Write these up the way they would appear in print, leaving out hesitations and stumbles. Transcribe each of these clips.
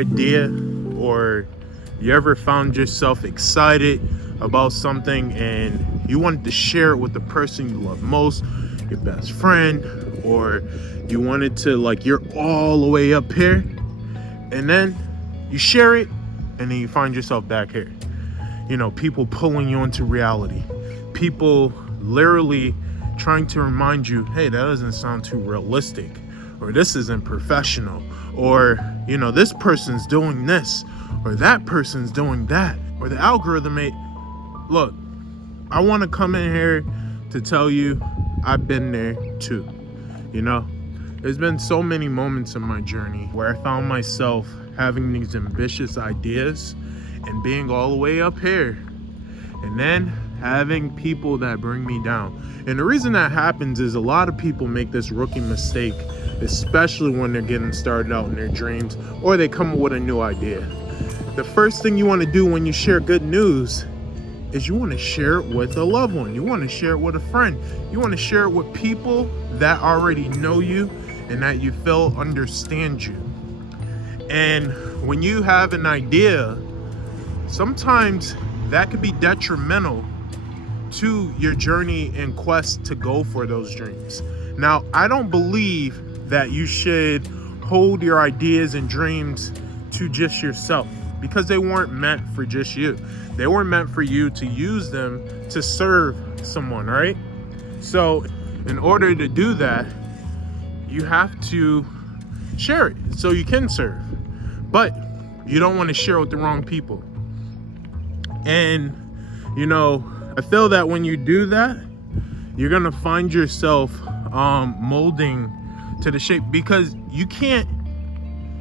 idea, or you ever found yourself excited about something and you wanted to share it with the person you love most, your best friend, or you wanted to, like, you're all the way up here, and then you share it and then you find yourself back here? You know, people pulling you into reality, people literally trying to remind you, hey, that doesn't sound too realistic, or this isn't professional, or, you know, this person's doing this, or that person's doing that, or the algorithm ain't. Look, I want to come in here to tell you I've been there too. You know, there's been so many moments in my journey where I found myself having these ambitious ideas and being all the way up here, and then having people that bring me down. And the reason that happens is a lot of people make this rookie mistake, especially when they're getting started out in their dreams, or they come up with a new idea. The first thing you want to do when you share good news is you want to share it with a loved one. You want to share it with a friend. You want to share it with people that already know you and that you feel understand you. And when you have an idea, sometimes that could be detrimental to your journey and quest to go for those dreams. Now, I don't believe that you should hold your ideas and dreams to just yourself, because they weren't meant for just you. They were meant for you to use them to serve someone, right? So in order to do that, you have to share it so you can serve. But you don't want to share with the wrong people. And, you know, I feel that when you do that, you're going to find yourself molding to the shape, because you can't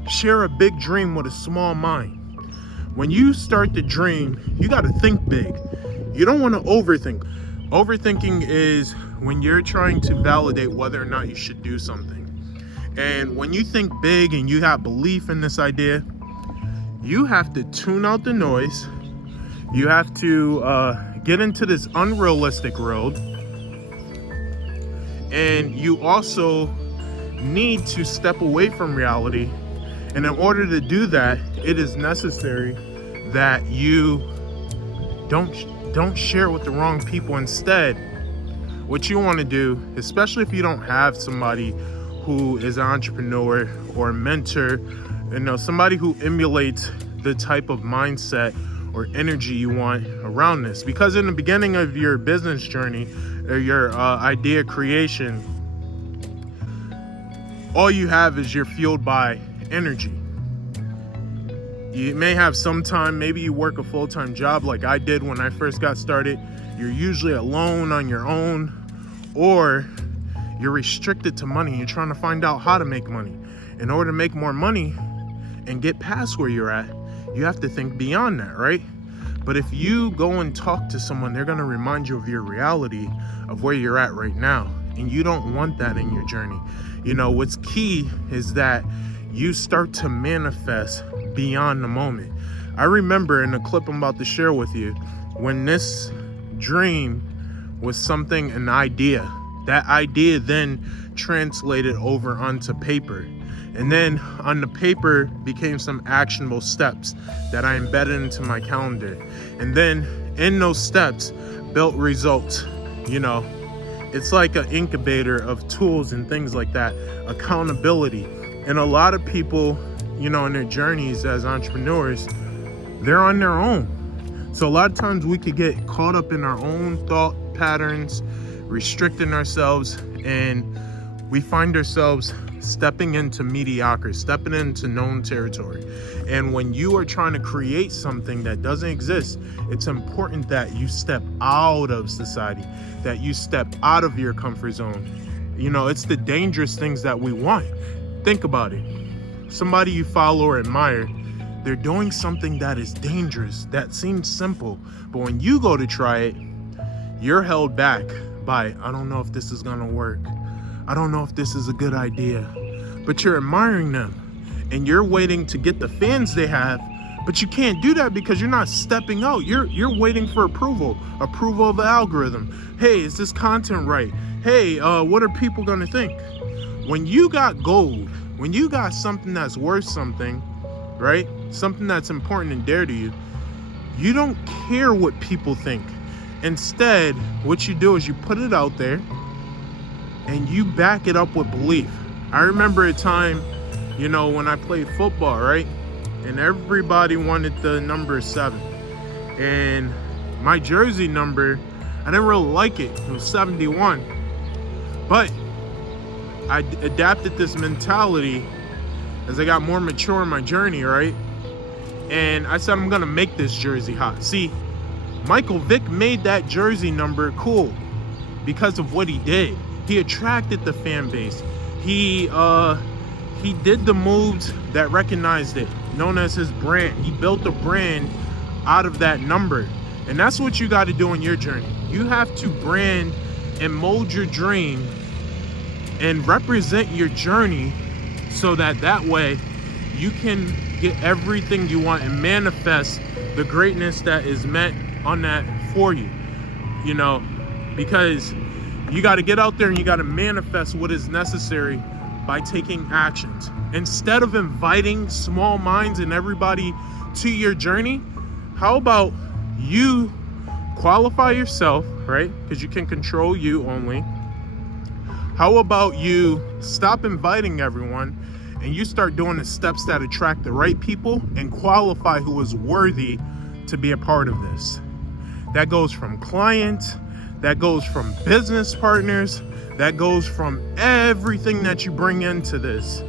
share a big dream with a small mind. When you start to dream, you got to think big. You don't want to overthink. Overthinking is when you're trying to validate whether or not you should do something. And when you think big and you have belief in this idea, you have to tune out the noise. You have to get into this unrealistic road. And you also need to step away from reality. And in order to do that, it is necessary that you don't share with the wrong people. Instead, what you want to do, especially if you don't have somebody who is an entrepreneur or a mentor, you know, somebody who emulates the type of mindset or energy you want around this. Because in the beginning of your business journey or your idea creation, all you have is you're fueled by energy. You may have some time, maybe you work a full-time job like I did when I first got started. You're usually alone on your own, or you're restricted to money. You're trying to find out how to make money. In order to make more money and get past where you're at, you have to think beyond that, right? But if you go and talk to someone, they're going to remind you of your reality of where you're at right now. And you don't want that in your journey. You know, what's key is that you start to manifest beyond the moment. I remember in a clip I'm about to share with you, when this dream was something, an idea, that idea then translated over onto paper. And then on the paper became some actionable steps that I embedded into my calendar. And then in those steps built results. You know, it's like an incubator of tools and things like that, accountability. And a lot of people, you know, in their journeys as entrepreneurs, they're on their own. So a lot of times we could get caught up in our own thought patterns, restricting ourselves, and we find ourselves stepping into mediocrity, stepping into known territory. And when you are trying to create something that doesn't exist, it's important that you step out of society, that you step out of your comfort zone. You know, it's the dangerous things that we want. Think about it. Somebody you follow or admire, they're doing something that is dangerous, that seems simple. But when you go to try it, you're held back by, I don't know if this is gonna work. I don't know if this is a good idea. But you're admiring them and you're waiting to get the fans they have, but you can't do that because you're not stepping out. You're waiting for approval of the algorithm. Hey, is this content right? Hey, what are people gonna think? When you got gold, when you got something that's worth something, right? Something that's important and dear to you. You don't care what people think. Instead, what you do is you put it out there and you back it up with belief. I remember a time, when I played football, right? And everybody wanted the number 7. And my jersey number, I didn't really like it. It was 71. But I adapted this mentality as I got more mature in my journey, right? And I said, I'm gonna make this jersey hot. See, Michael Vick made that jersey number cool because of what he did. He attracted the fan base. He did the moves that recognized it, known as his brand. He built a brand out of that number. And that's what you got to do in your journey. You have to brand and mold your dream and represent your journey so that way you can get everything you want and manifest the greatness that is meant on that for you. Because you got to get out there and you got to manifest what is necessary by taking actions. Instead of inviting small minds and everybody to your journey, how about you qualify yourself, right? Because you can control you only. How about you stop inviting everyone and you start doing the steps that attract the right people and qualify who is worthy to be a part of this. That goes from clients, that goes from business partners, that goes from everything that you bring into this.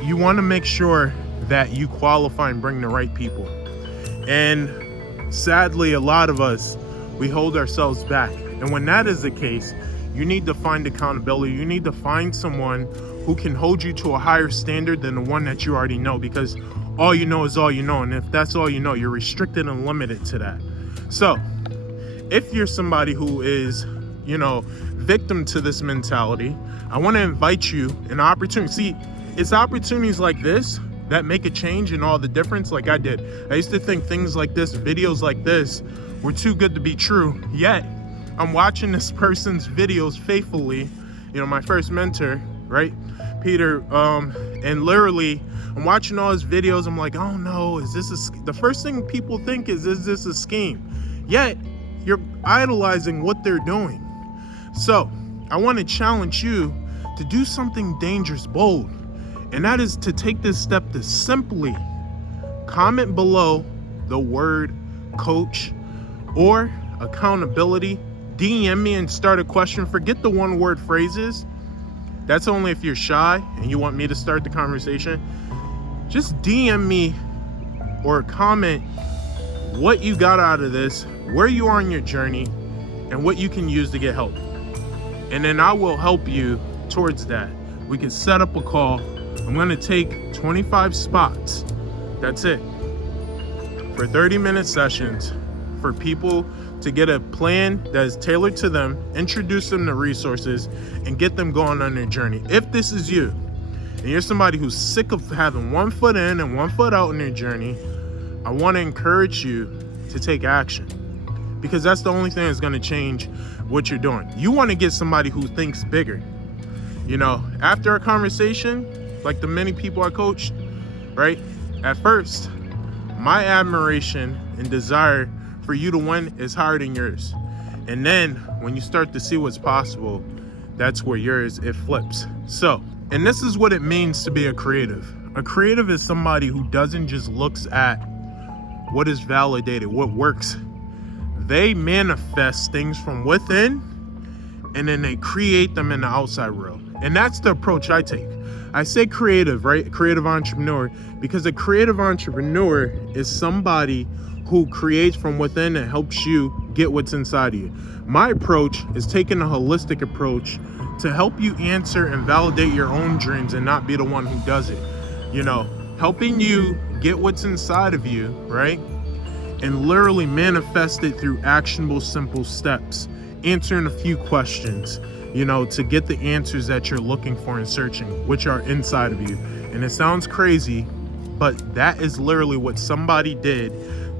You want to make sure that you qualify and bring the right people. And sadly, a lot of us, we hold ourselves back. And when that is the case, you need to find accountability. You need to find someone who can hold you to a higher standard than the one that you already know, because all you know is all you know. And if that's all you know, you're restricted and limited to that. So if you're somebody who is, victim to this mentality, I want to invite you an opportunity. See, it's opportunities like this that make a change and all the difference, like I did. I used to think things like this, videos like this, were too good to be true. Yet, I'm watching this person's videos faithfully. My first mentor, right? Peter, and literally, I'm watching all his videos. I'm like, oh no, is this the first thing people think is this a scheme? Yet, you're idolizing what they're doing. So, I want to challenge you to do something dangerous, bold. And that is to take this step to simply comment below the word coach or accountability. DM me and start a question. Forget the one-word phrases. That's only if you're shy and you want me to start the conversation. Just DM me or comment what you got out of this, where you are in your journey, and what you can use to get help. And then I will help you towards that. We can set up a call. I'm going to take 25 spots. That's it. For 30-minute sessions for people to get a plan that is tailored to them, introduce them to resources, and get them going on their journey. If this is you, and you're somebody who's sick of having one foot in and one foot out in their journey, I want to encourage you to take action, because that's the only thing that's going to change what you're doing. You want to get somebody who thinks bigger. After a conversation, like the many people I coached, right? At first, my admiration and desire for you to win is higher than yours. And then when you start to see what's possible, that's where it flips. So, and this is what it means to be a creative. A creative is somebody who doesn't just looks at what is validated, what works. They manifest things from within, and then they create them in the outside world. And that's the approach I take. I say creative, right? Creative entrepreneur, because a creative entrepreneur is somebody who creates from within and helps you get what's inside of you. My approach is taking a holistic approach to help you answer and validate your own dreams and not be the one who does it. Helping you get what's inside of you, right? And literally manifest it through actionable, simple steps. Answering a few questions, to get the answers that you're looking for and searching, which are inside of you. And it sounds crazy, but that is literally what somebody did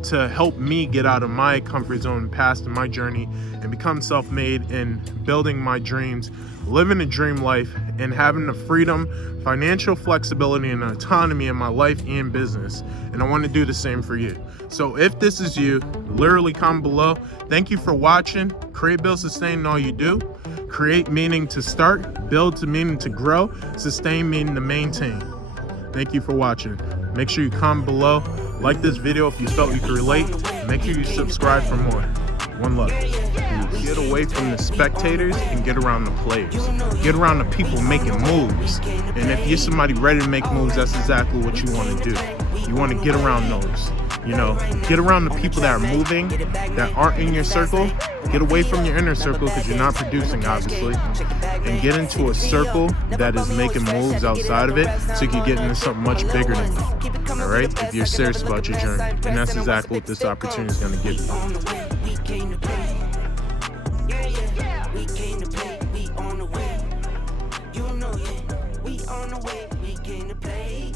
to help me get out of my comfort zone, past my journey, and become self-made and building my dreams, living a dream life, and having the freedom, financial flexibility, and autonomy in my life and business. And I want to do the same for you. So if this is you, literally comment below. Thank you for watching. Create, build, sustain in all you do. Create meaning to start, build to meaning to grow, sustain meaning to maintain. Thank you for watching. Make sure you comment below, like this video if you felt you could relate. Make sure you subscribe for more. One love. Get away from the spectators and get around the players. Get around the people making moves. And if you're somebody ready to make moves, that's exactly what you want to do. You want to get around those. You know, get around the people that are moving, that aren't in your circle. Get away from your inner circle because you're not producing, obviously. And get into a circle that is making moves outside of it so you can get into something much bigger than you. All right? If you're serious about your journey. And that's exactly what this opportunity is going to give you. We on the way, we came to play.